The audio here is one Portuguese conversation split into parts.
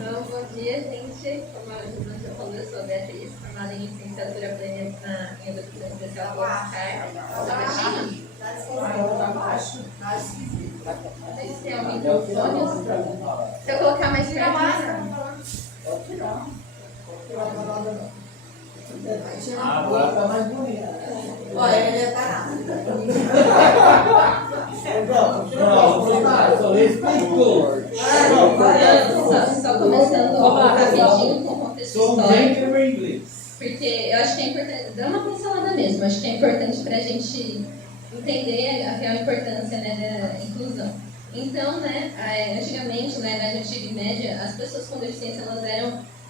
Então, bom dia, gente. Como a Giovana já falou, eu sou a Beatriz, formada em licenciatura plena em Educação Especial pela UFCar. Tá baixinho? Não sei se é o microfone. Se eu colocar mais perto, Pode tirar. Agora tá mais bonita. Olha, ele é parado. Só começando rapidinho com o contexto histórico, porque eu acho que é importante, dá uma pincelada mesmo, acho que é importante para a gente entender a real importância, né, da inclusão. Então, né, antigamente, na Idade Antiga e Média, as pessoas com deficiência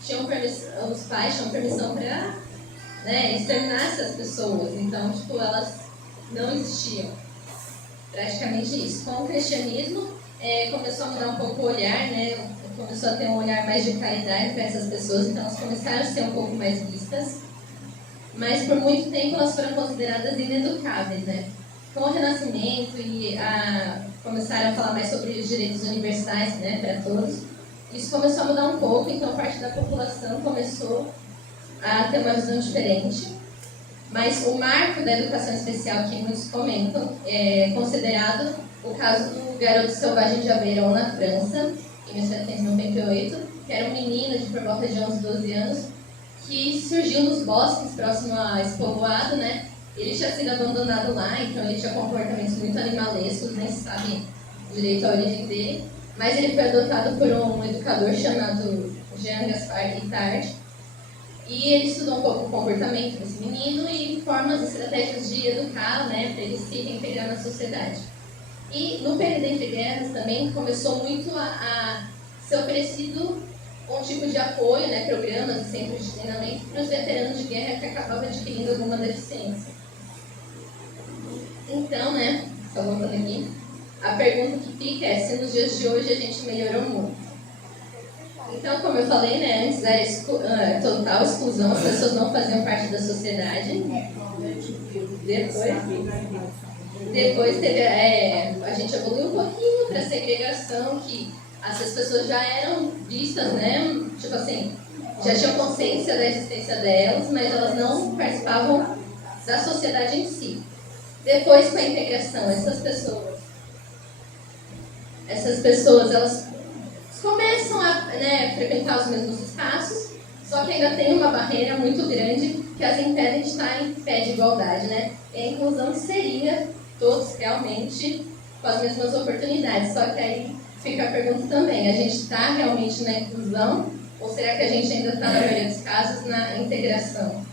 tinham permissão, os pais tinham permissão para, né, exterminar essas pessoas, então, tipo, elas não existiam. Praticamente isso. Com o cristianismo, começou a mudar um pouco o olhar, né? Começou a ter um olhar mais de caridade para essas pessoas, então elas começaram a ser um pouco mais vistas, mas por muito tempo elas foram consideradas ineducáveis, né? Com o Renascimento começaram a falar mais sobre os direitos universais, né, para todos, isso começou a mudar um pouco, então parte da população começou a ter uma visão diferente. Mas o marco da educação especial que muitos comentam é considerado o caso do garoto selvagem de Aveyron, na França, em 1798, que era um menino de por volta de 11, 12 anos, que surgiu nos bosques próximo a esse povoado, né? Ele tinha sido abandonado lá, então ele tinha comportamentos muito animalescos, nem se sabe direito a origem dele, mas ele foi adotado por um educador chamado Jean Gaspard Itard. E ele estudou um pouco o comportamento desse menino e formas e estratégias de educá-lo, né, para ele se reintegrar na sociedade. E no período entre guerras também começou muito a ser oferecido um tipo de apoio, né, programas e centros de treinamento para os veteranos de guerra que acabavam adquirindo alguma deficiência. Então, né, só voltando aqui, a pergunta que fica é se nos dias de hoje a gente melhorou muito. Então, como eu falei, né, antes era total exclusão, as pessoas não faziam parte da sociedade. Depois teve, a gente evoluiu um pouquinho para a segregação, que essas pessoas já eram vistas, né, tipo assim, já tinham consciência da existência delas, mas elas não participavam da sociedade em si. Depois, com a integração, essas pessoas elas começam a, né, frequentar os mesmos espaços, só que ainda tem uma barreira muito grande que as impede de estar em pé de igualdade, né? E a inclusão seria todos realmente com as mesmas oportunidades, só que aí fica a pergunta também, a gente está realmente na inclusão ou será que a gente ainda está, na maioria dos casos, na integração?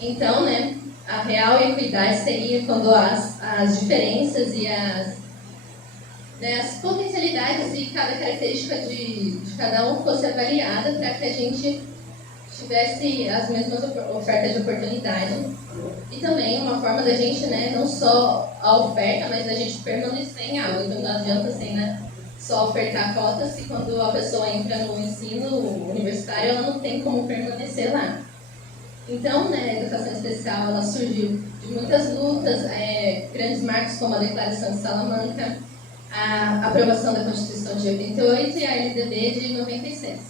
Então, né, a real equidade seria quando as diferenças e as potencialidades e cada característica de cada um fosse avaliada para que a gente tivesse as mesmas ofertas de oportunidade. E também uma forma da gente, né, não só a oferta, mas da gente permanecer em algo. Então não adianta assim, né, só ofertar cotas se quando a pessoa entra no ensino universitário ela não tem como permanecer lá. Então, né, a educação especial ela surgiu de muitas lutas, grandes marcos como a Declaração de Salamanca, a aprovação da Constituição de 88 e a LDB de 96.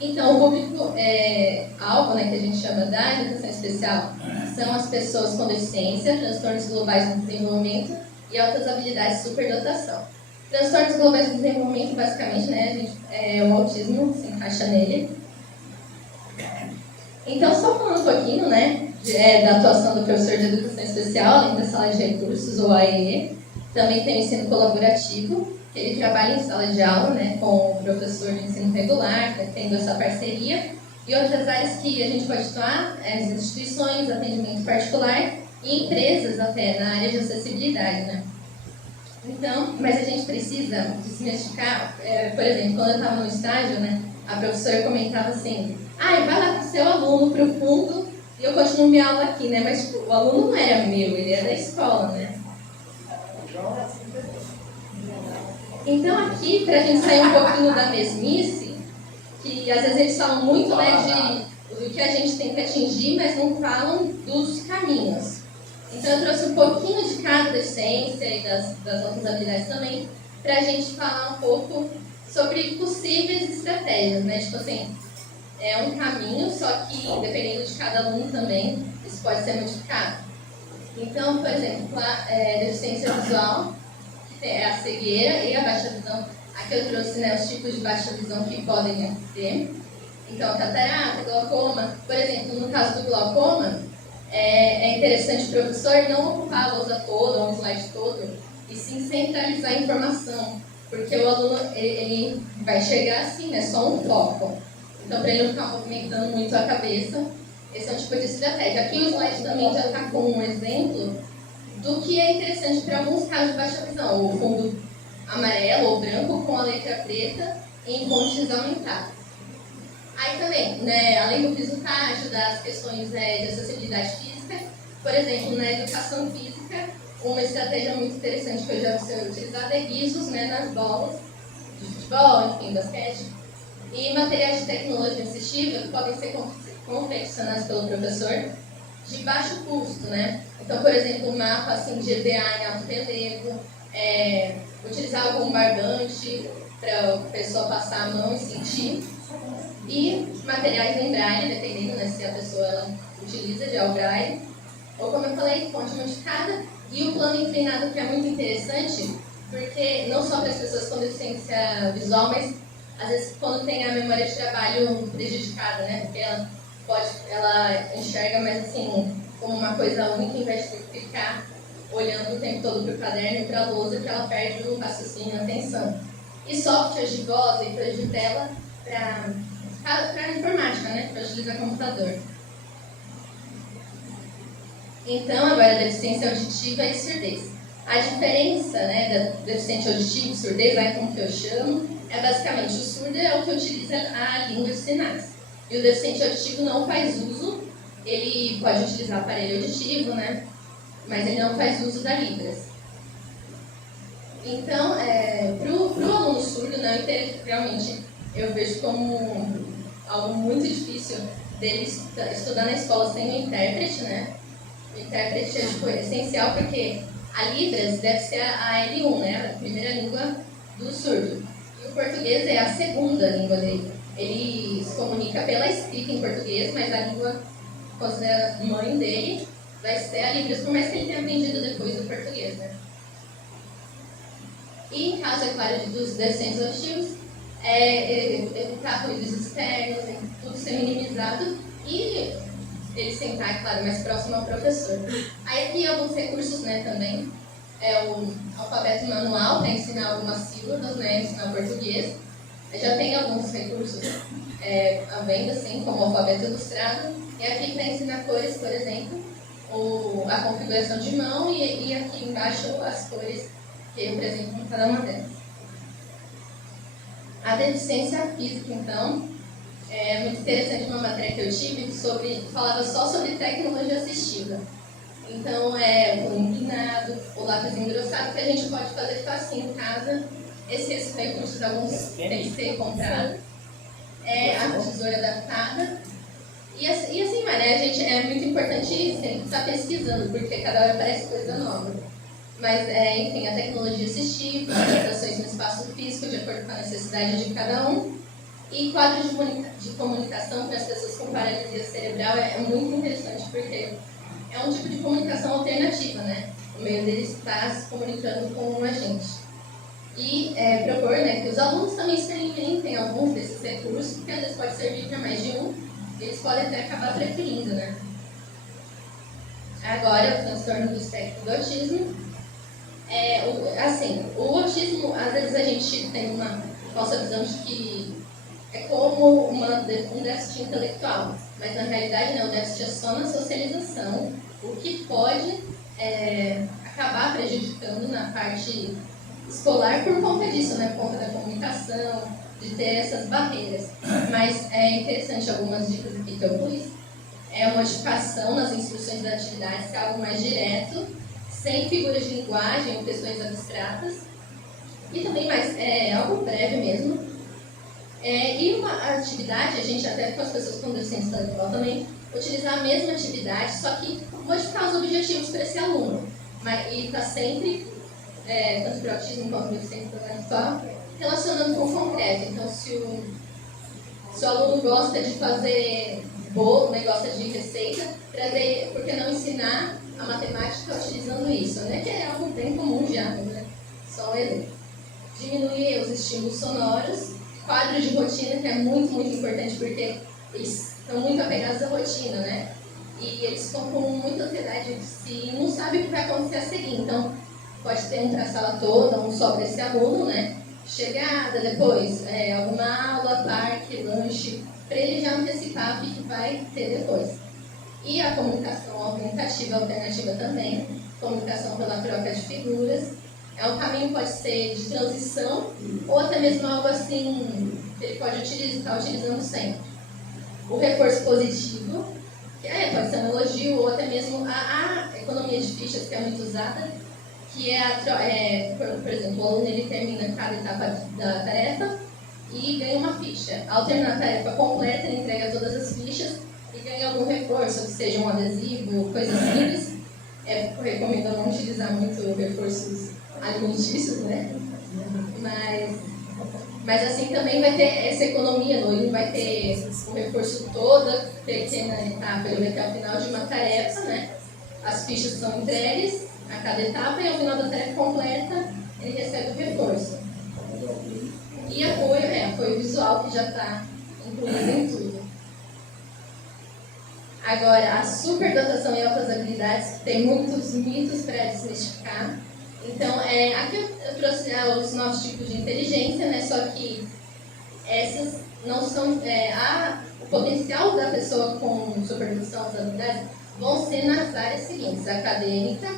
Então, o público-alvo, né, que a gente chama da educação especial, são as pessoas com deficiência, transtornos globais do desenvolvimento e altas habilidades de superdotação. Transtornos globais do desenvolvimento, basicamente, né, o autismo se encaixa nele. Então, só falando um pouquinho, né, da atuação do professor de educação especial, além da sala de recursos, ou AEE, também tem o ensino colaborativo, que ele trabalha em sala de aula, né, com o professor de ensino regular, tendo essa parceria, e outras áreas que a gente pode atuar, as instituições, atendimento particular e empresas até na área de acessibilidade, né. Então, mas a gente precisa desmistificar, por exemplo, quando eu estava no estágio, né, a professora comentava assim, vai lá com o seu aluno para o fundo e eu continuo minha aula aqui, né, mas tipo, o aluno não era meu, ele era da escola, né. Então aqui, para a gente sair um pouquinho da mesmice, que às vezes eles falam muito, né, do que a gente tem que atingir, mas não falam dos caminhos. Então eu trouxe um pouquinho de cada deficiência e das outras habilidades também, para a gente falar um pouco sobre possíveis estratégias, né? Tipo assim, é um caminho, só que dependendo de cada aluno também, isso pode ser modificado. Então, por exemplo, a deficiência visual, que é a cegueira e a baixa visão. Aqui eu trouxe, né, os tipos de baixa visão que podem ter. Então, catarata, glaucoma. Por exemplo, no caso do glaucoma, é interessante o professor não ocupar a lousa toda, ou o slide todo, e sim centralizar a informação. Porque o aluno ele vai chegar assim, né, só um foco. Então, para ele não ficar movimentando muito a cabeça, esse é um tipo de estratégia. Aqui o slide também já está com um exemplo do que é interessante para alguns casos de baixa visão. O fundo amarelo ou branco com a letra preta em fontes aumentadas. Aí também, né, além do piso tátil, das questões de acessibilidade física, por exemplo, na educação física, uma estratégia muito interessante que eu já vi utilizada é guizos, né, nas bolas de futebol, enfim, basquete, e materiais de tecnologia assistiva que podem ser confeccionados pelo professor de baixo custo, né? Então, por exemplo, um mapa assim, de EVA em alto relevo, utilizar algum barbante para a pessoa passar a mão e sentir, e materiais em braille, dependendo, né, se a pessoa ela utiliza de braille, ou como eu falei, fonte modificada, e o plano inclinado, que é muito interessante, porque não só para as pessoas com deficiência visual, mas às vezes quando tem a memória de trabalho prejudicada, né, porque ela enxerga mais assim, como uma coisa única, em vez de ficar olhando o tempo todo para o caderno e para a lousa, que ela perde o raciocínio, a atenção. E softwares de voz e de tela para informática, né, para utilizar computador. Então, agora a deficiência auditiva e surdez. A diferença, né, da deficiente auditiva e surdez, lá como que eu chamo, é basicamente o surdo é o que utiliza a língua de sinais. E o deficiente auditivo não faz uso, ele pode utilizar aparelho auditivo, né, mas ele não faz uso da Libras. Então, para o aluno surdo, não, realmente eu vejo como algo muito difícil dele estudar na escola sem um intérprete, né? O intérprete é essencial porque a Libras deve ser a L1, né? A primeira língua do surdo. E o português é a segunda língua dele. Ele se comunica pela escrita em português, mas a língua considerada mãe dele vai ser a Libras, por mais que ele tenha aprendido depois do português, né? E em caso, é claro, dos deficientes auditivos, evitar ruídos externos, tudo ser minimizado e ele sentar, é claro, mais próximo ao professor. Aí aqui alguns recursos, né, também. O alfabeto manual para ensinar algumas sílabas, né, ensinar o português. Já tem alguns recursos à venda, assim, como o alfabeto ilustrado. E aqui para ensinar cores, por exemplo, a configuração de mão e aqui embaixo as cores que representam cada uma delas. A deficiência física, então, é muito interessante uma matéria que eu tive falava só sobre tecnologia assistiva. Então, o inclinado, o lápis engrossado, que a gente pode fazer facinho em casa. Esses recursos, alguns têm que ser comprados. A tesoura adaptada. E assim vai, né? A gente, é muito importante sempre estar pesquisando, porque cada hora aparece coisa nova. Mas, enfim, a tecnologia assistiva, adaptações no espaço físico, de acordo com a necessidade de cada um. E quadros de comunicação para as pessoas com paralisia cerebral é muito interessante, porque é um tipo de comunicação alternativa, né? O meio deles está se comunicando com a gente. E propor, né, que os alunos também experimentem alguns desses recursos, porque às vezes pode servir para mais de um, e eles podem até acabar preferindo, né? Agora, o transtorno do espectro do autismo. O autismo, às vezes a gente tem uma falsa visão de que é como um déficit intelectual, mas na realidade não, o déficit é só na socialização, o que pode acabar prejudicando na parte escolar por conta disso, né? Por conta da comunicação, de ter essas barreiras. Mas é interessante algumas dicas aqui que eu pus. A modificação nas instruções das atividades, que é algo mais direto, sem figuras de linguagem ou questões abstratas, e também algo breve mesmo. E uma atividade, a gente até com as pessoas com deficiência intelectual também, utilizar a mesma atividade, só que modificar os objetivos para esse aluno. E está sempre, tanto para o autismo quanto para deficiência intelectual, relacionando com o concreto. Então, se o aluno gosta de fazer bolo, né, gosta de receita, trazer, por que não ensinar a matemática utilizando isso, né? Que é algo bem comum já, né? Só um exemplo. Diminuir os estímulos sonoros, quadros de rotina, que é muito, muito importante, porque eles estão muito apegados à rotina, né? E eles ficam com muita ansiedade se não sabem o que vai acontecer a seguir. Então, pode ter um para a sala toda, um só para esse aluno, né? Chegada, depois, alguma aula, parque, lanche, para ele já antecipar o que vai ter depois. E a comunicação aumentativa alternativa também, comunicação pela troca de figuras. É um caminho, pode ser de transição, ou até mesmo algo assim, que ele pode estar utilizando sempre. O reforço positivo, que pode ser um elogio, ou até mesmo a economia de fichas, que é muito usada, que por exemplo, o aluno ele termina cada etapa da tarefa e ganha uma ficha. Ao terminar a tarefa completa, ele entrega todas as fichas e ganha algum reforço, que seja um adesivo, coisas simples. Eu recomendo não utilizar muito reforços alimentícios, né? Mas assim também vai ter essa economia, ele não vai ter o reforço toda pequena etapa, ele vai ter ao final de uma tarefa, né? As fichas são entregues a cada etapa e ao final da tarefa completa ele recebe o reforço. E apoio visual, que já está incluído em tudo. Agora, a superdotação e altas habilidades, que tem muitos mitos para desmistificar. Então, aqui eu trouxe os novos tipos de inteligência, né? Só que essas não são... o potencial da pessoa com superdotação das habilidades vão ser nas áreas seguintes: acadêmica,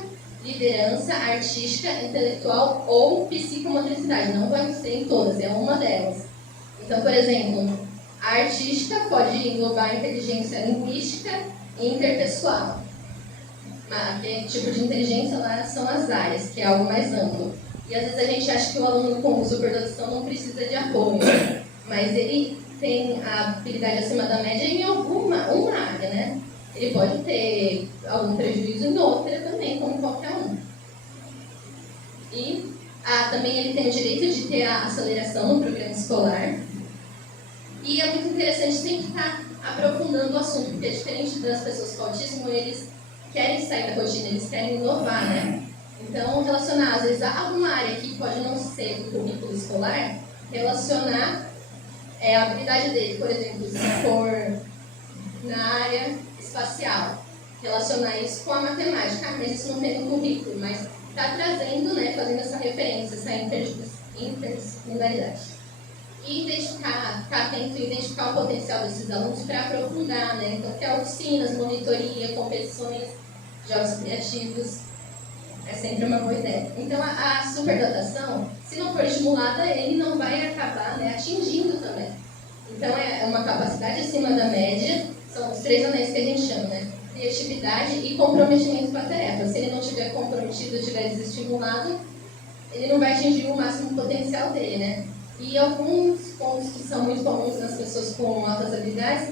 liderança, artística, intelectual ou psicomotricidade. Não vai ser em todas, é uma delas. Então, por exemplo, a artística pode englobar a inteligência linguística e interpessoal. Aquele tipo de inteligência lá são as áreas, que é algo mais amplo. E às vezes a gente acha que o aluno com superdotação não precisa de apoio, mas ele tem a habilidade acima da média em uma área, né? Ele pode ter algum prejuízo em outra também, como qualquer um. E também ele tem o direito de ter a aceleração no programa escolar. E é muito interessante sempre estar aprofundando o assunto, porque diferente das pessoas com autismo, eles querem sair da rotina, eles querem inovar, né? Então, relacionar, às vezes, a alguma área que pode não ser do currículo escolar, relacionar a habilidade dele, por exemplo, se for na área espacial, relacionar isso com a matemática, mas isso não tem no currículo, mas está trazendo, né, fazendo essa referência, essa interdisciplinaridade. E ficar atento e identificar o potencial desses alunos para aprofundar, né? Então, ter oficinas, monitoria, competições, jogos criativos, é sempre uma boa ideia. Então, a superdotação, se não for estimulada, ele não vai acabar, né, atingindo também. Então, é uma capacidade acima da média, são os 3 anéis que a gente chama, né? Criatividade e comprometimento com a tarefa. Se ele não estiver comprometido, estiver desestimulado, ele não vai atingir o máximo potencial dele, né? E alguns pontos que são muito comuns nas pessoas com altas habilidades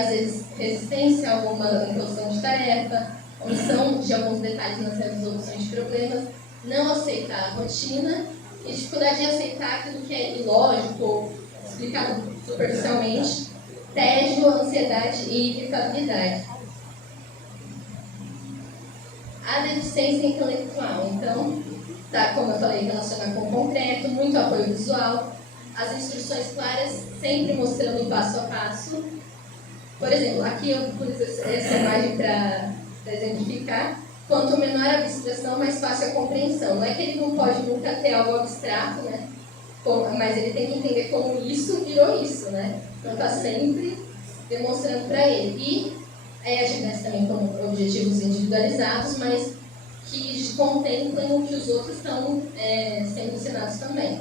às vezes, resistência a alguma imposição de tarefa, omissão de alguns detalhes nas resoluções de problemas, não aceitar a rotina e dificuldade de aceitar aquilo que é ilógico, explicado superficialmente, tédio, ansiedade e irritabilidade. A deficiência intelectual, então, como eu falei, relacionar com o concreto, muito apoio visual, as instruções claras, sempre mostrando o passo a passo. Por exemplo, aqui eu pus essa imagem para exemplificar. Quanto menor a abstração, mais fácil a compreensão. Não é que ele não pode nunca ter algo abstrato, né? Mas ele tem que entender como isso virou isso, né? Então está sempre demonstrando para ele. E a gente também com objetivos individualizados, mas que contemplem o que os outros estão sendo ensinados também.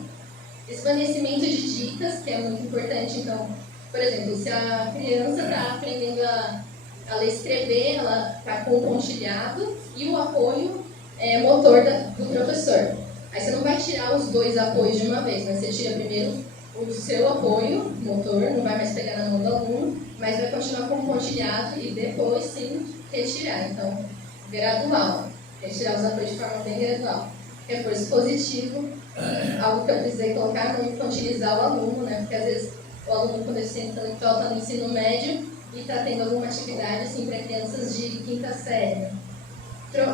Esclarecimento de dicas, que é muito importante. Então, por exemplo, se a criança está aprendendo a ler e escrever, ela está com o pontilhado e o apoio motor do professor. Aí você não vai tirar os 2 apoios de uma vez, mas você tira primeiro o seu apoio motor, não vai mais pegar na mão do aluno, mas vai continuar com o pontilhado e depois sim retirar. Então, gradual. Retirar os apoios de forma bem gradual. Reforço positivo, algo que eu precisei colocar, não infantilizar o aluno, né? Porque às vezes o aluno com deficiência intelectual está no ensino médio e está tendo alguma atividade assim, para crianças de quinta série.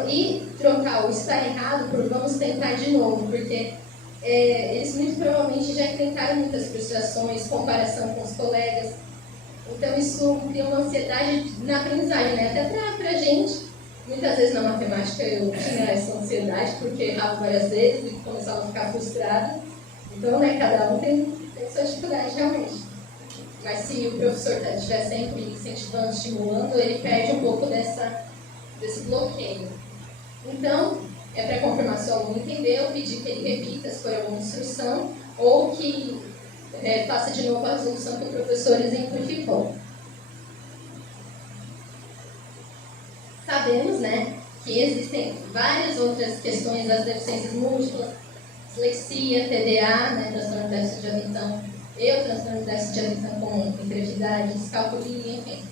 E trocar o está errado por vamos tentar de novo, porque eles muito provavelmente já enfrentaram muitas frustrações, comparação com os colegas. Então isso cria uma ansiedade na aprendizagem, né? Até pra gente. Muitas vezes na matemática eu tinha essa ansiedade porque errava várias vezes e começava a ficar frustrada. Então, né, cada um tem sua dificuldade realmente. Mas se o professor estiver sempre incentivando, estimulando, ele perde um pouco desse bloqueio. Então, para confirmar se o aluno entendeu, pedir que ele repita se for alguma instrução ou que faça de novo a resolução que o professor exemplificou. Sabemos, né, que existem várias outras questões das deficiências múltiplas, dislexia, TDA, né, transtorno de déficit de atenção, e o transtorno de déficit de atenção com hiperatividade, descalculia, enfim.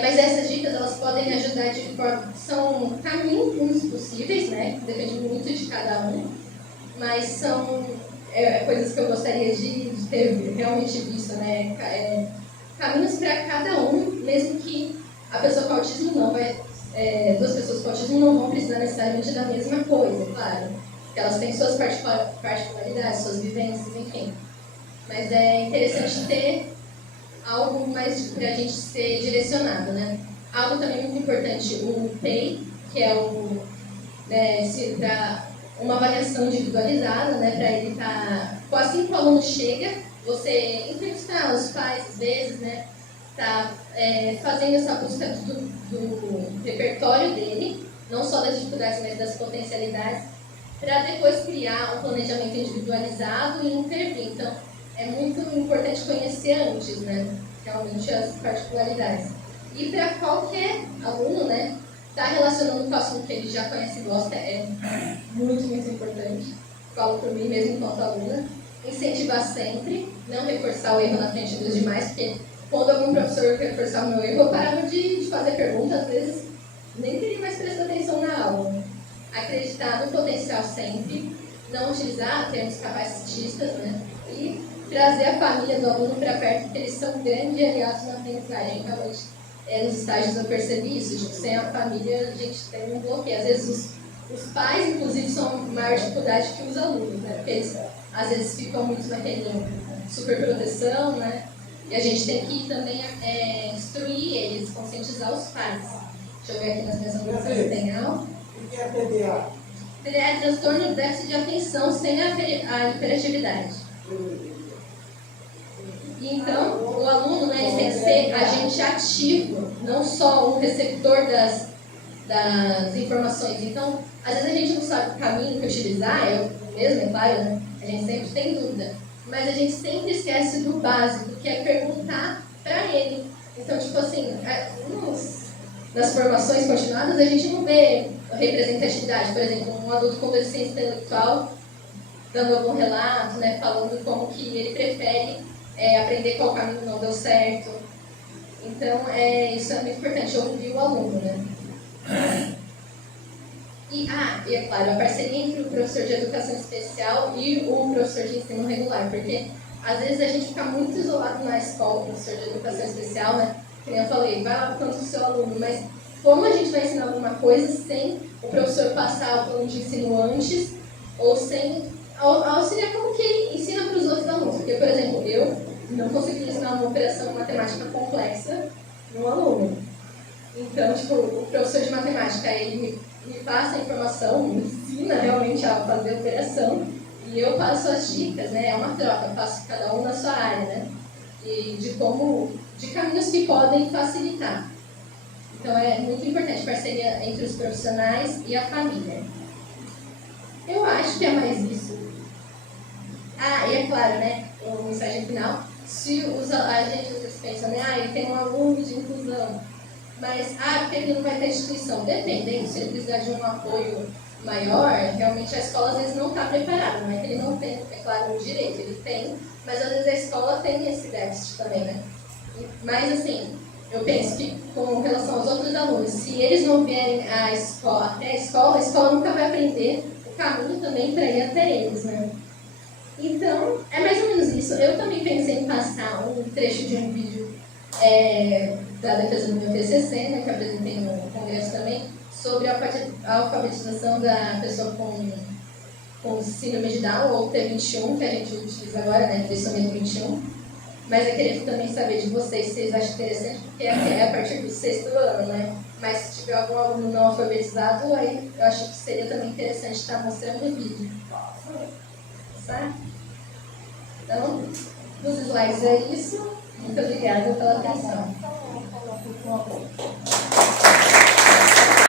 Mas essas dicas elas podem ajudar de forma. São caminhos possíveis, né? Depende muito de cada um, mas são coisas que eu gostaria de ter realmente visto, né? Caminhos para cada um, mesmo que a pessoa com autismo não vai. Duas pessoas com autismo não vão precisar necessariamente da mesma coisa, claro. Porque elas têm suas particularidades, suas vivências, enfim. Mas é interessante ter algo mais para a gente ser direcionado, né? Algo também muito importante, o PEI, que é para uma avaliação individualizada, né? Para ele estar, assim que o aluno chega, você entrevistar os pais, às vezes, né? Tá fazendo essa busca do repertório dele, não só das dificuldades, mas das potencialidades, para depois criar um planejamento individualizado e intervir. Então, é muito importante conhecer antes, né, realmente as particularidades. E para qualquer aluno, né, estar relacionando com o assunto que ele já conhece e gosta é muito, muito importante. Falo por mim mesmo enquanto aluna. Incentivar sempre, não reforçar o erro na frente dos demais, porque quando algum professor reforçar o meu erro, eu parava de fazer perguntas, às vezes nem teria mais prestado atenção na aula. Acreditar no potencial sempre, não utilizar termos capacitistas, né, e trazer a família do aluno para perto, porque eles são grandes aliados na aprendizagem. Realmente, nos estágios eu percebi isso, tipo, sem a família a gente tem um bloqueio. Às vezes os pais, inclusive, são maior dificuldade que os alunos, né? Porque eles, às vezes, ficam muito naquele superproteção, né? E a gente tem que também instruir eles, conscientizar os pais. Deixa eu ver aqui nas minhas anotações se tem algo. O que é TDA? TDA é transtorno de déficit de atenção sem a hiperatividade. Então, o aluno, né, ele tem que ser agente ativo, não só um receptor das informações. Então, às vezes a gente não sabe o caminho que utilizar, eu mesmo, é claro, né? A gente sempre tem dúvida. Mas a gente sempre esquece do básico, que é perguntar para ele. Então, tipo assim, nas formações continuadas, a gente não vê representatividade. Por exemplo, um adulto com deficiência intelectual dando algum relato, né, falando como que ele prefere aprender qual caminho não deu certo. Então, isso é muito importante, ouvir o aluno, né? E é claro, a parceria entre o professor de educação especial e o professor de ensino regular, porque às vezes a gente fica muito isolado na escola, o professor de educação especial, né? Como eu falei, vai lá pro canto do seu aluno, mas como a gente vai ensinar alguma coisa sem o professor passar o plano de ensino antes, ou sem auxiliar como que ele ensina para os outros alunos? Porque, por exemplo, eu não consegui ensinar uma operação matemática complexa no aluno. Então, tipo, o professor de matemática, ele me passa a informação, me ensina realmente a fazer a operação, e eu passo as dicas, né? É uma troca, eu passo cada um na sua área, né? E de caminhos que podem facilitar. Então, é muito importante a parceria entre os profissionais e a família. Eu acho que é mais isso. E é claro, né? A mensagem final. Se a gente às vezes pensa, né? Ele tem um aluno de inclusão, mas, porque ele não vai ter instituição. Dependendo, se ele precisar de um apoio maior, realmente a escola às vezes não está preparada. Não é que ele não tem, é claro, um direito, ele tem, mas às vezes a escola tem esse déficit também, né? Mas, assim, eu penso que com relação aos outros alunos, se eles não vierem até a escola nunca vai aprender o caminho também para ir até eles, né? Então, é mais ou menos isso. Eu também pensei em passar um trecho de um vídeo da defesa do meu TCC, né, que apresentei no congresso também, sobre a alfabetização da pessoa com síndrome de Down, ou T21, que a gente utiliza agora, né, trissomia 21. Mas eu queria também saber de vocês se vocês acham interessante, porque é a partir do 6º ano, né? Mas se tiver algum aluno não alfabetizado, aí eu acho que seria também interessante estar mostrando o vídeo. Certo? Então, dos slides é isso. Muito obrigada pela atenção.